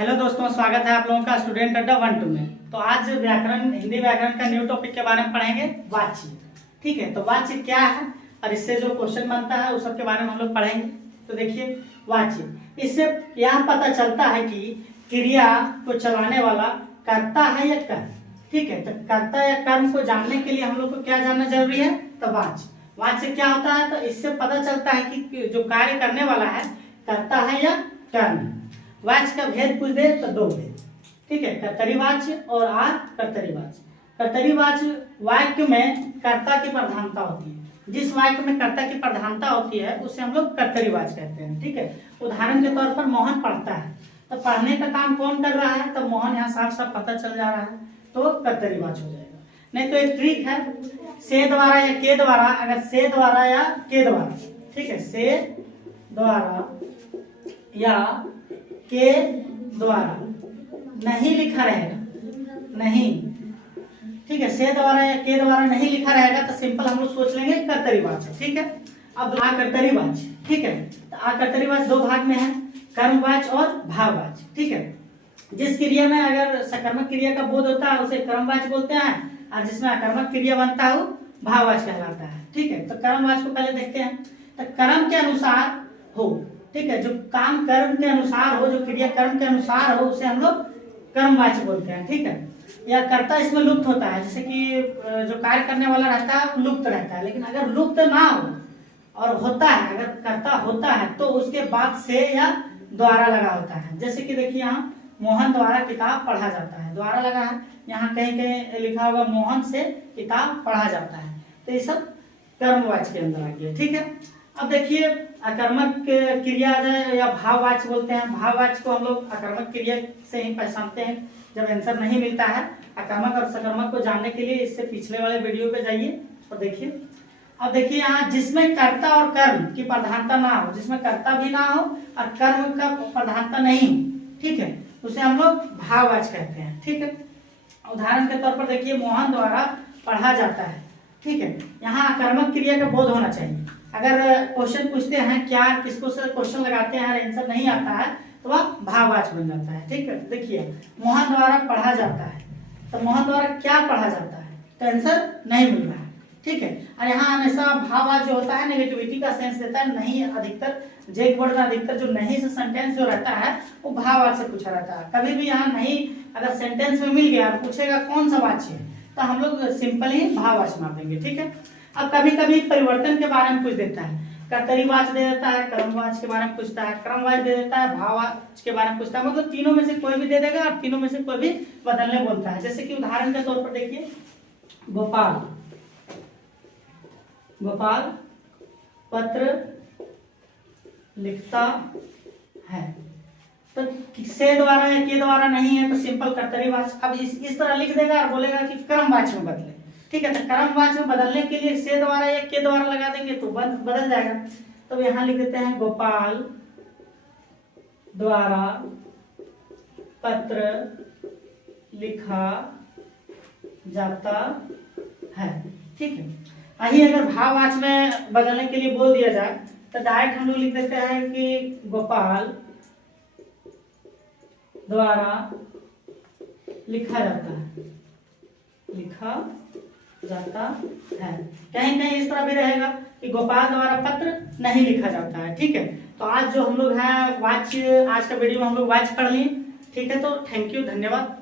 Hello दोस्तों, स्वागत है आप लोगों का स्टूडेंट अड्डा 1-2 में। तो आज व्याकरण, हिंदी व्याकरण का न्यू टॉपिक के बारे में पढ़ेंगे, वाच्य। ठीक है, तो वाच्य क्या है और इससे जो क्वेश्चन बनता है उस सब के बारे में हम लोग पढ़ेंगे। तो देखिए, वाच्य, इससे यह पता चलता है कि क्रिया को चलाने वाला कर्ता है या कर्म। ठीक है, तो कर्ता या कर्म को जानने के लिए हम लोग को क्या जानना जरूरी है, तो वाच्य। वाच्य क्या होता है, तो इससे पता चलता है कि जो कार्य करने वाला है कर्ता है या कर्म है। वाच्य का भेद पूछ दे तो दो भेद। ठीक है, कर्तरी वाच्य और कर्तरी वाच्य। कर्तरी वाच्य वाक्य में कर्ता की प्रधानता होती है। जिस वाक्य में कर्ता की प्रधानता होती है उसे हम लोग कर्तरी वाच्य कहते हैं। ठीक है, उदाहरण के तौर पर मोहन पढ़ता है, तो पढ़ने का काम कौन कर रहा है, तो मोहन यहाँ साफ साफ पता चल जा रहा है, तो कर्तरी वाच्य हो जाएगा। नहीं तो एक ट्रिक है, से द्वारा या के द्वारा, अगर से द्वारा या के द्वारा, ठीक है, से द्वारा या के द्वारा नहीं लिखा रहेगा, नहीं, ठीक है, से द्वारा या के द्वारा नहीं लिखा रहेगा तो सिंपल हम लोग सोच लेंगे कर्तरी वाच्य। ठीक है, अब आकर्तरी वाच्य। ठीक है, तो आकर्तरी वाच्य दो भाग में है, कर्मवाच्य और भाववाच्य। ठीक है, जिस क्रिया में अगर सकर्मक क्रिया का बोध होता है उसे कर्मवाच्य बोलते हैं, और जिसमें अकर्मक क्रिया बनता है वो भाववाच्य कहलाता है। ठीक है, तो कर्मवाच्य को पहले देखते हैं। तो कर्म के अनुसार हो, ठीक है, जो काम कर्म के अनुसार हो, जो क्रिया कर्म के अनुसार हो, उसे हम लोग कर्मवाच्य बोलते हैं। ठीक है, या कर्ता इसमें लुप्त होता है, जैसे कि जो कार्य करने वाला रहता है लुप्त रहता है। लेकिन अगर लुप्त ना हो और होता है, अगर कर्ता होता है तो उसके बाद से या द्वारा लगा होता है। जैसे कि देखिए, यहाँ मोहन द्वारा किताब पढ़ा जाता है, द्वारा लगा है, यहाँ कहीं कहीं लिखा होगा मोहन से किताब पढ़ा जाता है, तो ये सब कर्मवाच्य के अंदर आ गया। ठीक है, अब देखिए, अकर्मक क्रिया आ जाए या भाववाच्य बोलते हैं। भाववाच्य को हम लोग अकर्मक क्रिया से ही पहचानते हैं जब आंसर नहीं मिलता है। अकर्मक और सकर्मक को जानने के लिए इससे पिछले वाले वीडियो पे जाइए और देखिए। अब देखिए, यहाँ जिसमें कर्ता और कर्म की प्रधानता ना हो, जिसमें कर्ता भी ना हो और कर्म का प्रधानता नहीं हो, ठीक है, उसे हम लोग भाववाच्य कहते हैं। ठीक है, उदाहरण के तौर पर देखिए, मोहन द्वारा पढ़ा जाता है। ठीक है, यहाँ अकर्मक क्रिया का बोध होना चाहिए। अगर क्वेश्चन पूछते हैं क्या, किसको से क्वेश्चन लगाते हैं और आंसर नहीं आता है तो वह भाववाच्य बन जाता है। ठीक है, देखिए, मोहन द्वारा पढ़ा जाता है, तो मोहन द्वारा क्या पढ़ा जाता है, तो आंसर नहीं मिल रहा है। ठीक है, और यहाँ हमेशा भाववाच्य जो होता है नेगेटिविटी का सेंस देता है। नहीं, अधिकतर जे वर्ड में अधिकतर जो नहीं से सेंटेंस जो रहता है वो भाववाच्य से पूछा रहता है। कभी भी यहाँ नहीं अगर सेंटेंस में मिल गया और पूछेगा कौन सा वाच्य है, तो हम लोग सिंपल ही भाववाच्य मार देंगे। ठीक है, अब कभी कभी परिवर्तन के बारे में पूछ देता है, कर्तरी वाच्य दे देता है, कर्मवाच्य के बारे में पूछता है, क्रमवाच्य दे देता है, भाववाच्य के बारे में पूछता है। मतलब तीनों में से कोई भी दे देगा और तीनों में से कोई भी बदलने बोलता है। जैसे कि उदाहरण के तौर पर देखिए, गोपाल, गोपाल पत्र लिखता है, तो से द्वारा या के द्वारा नहीं है तो सिंपल कर्तरी वाच्य। अब इस तरह लिख देगा और बोलेगा कि क्रमवाच्य में बदले। ठीक है, तो कर्मवाच्य में बदलने के लिए से द्वारा या के द्वारा लगा देंगे तो बदल जाएगा। तो यहाँ लिख देते हैं, गोपाल द्वारा पत्र लिखा जाता है। ठीक है, वही अगर भाववाच्य में बदलने के लिए बोल दिया जाए तो डायरेक्ट हम लोग लिख देते हैं कि गोपाल द्वारा लिखा जाता है, लिखा जाता है। कहीं कहीं इस तरह भी रहेगा कि गोपाल द्वारा पत्र नहीं लिखा जाता है। ठीक है, तो आज जो हम लोग है वाच्य, आज का वीडियो में हम लोग वाच्य पढ़ लिए। ठीक है, तो थैंक यू, धन्यवाद।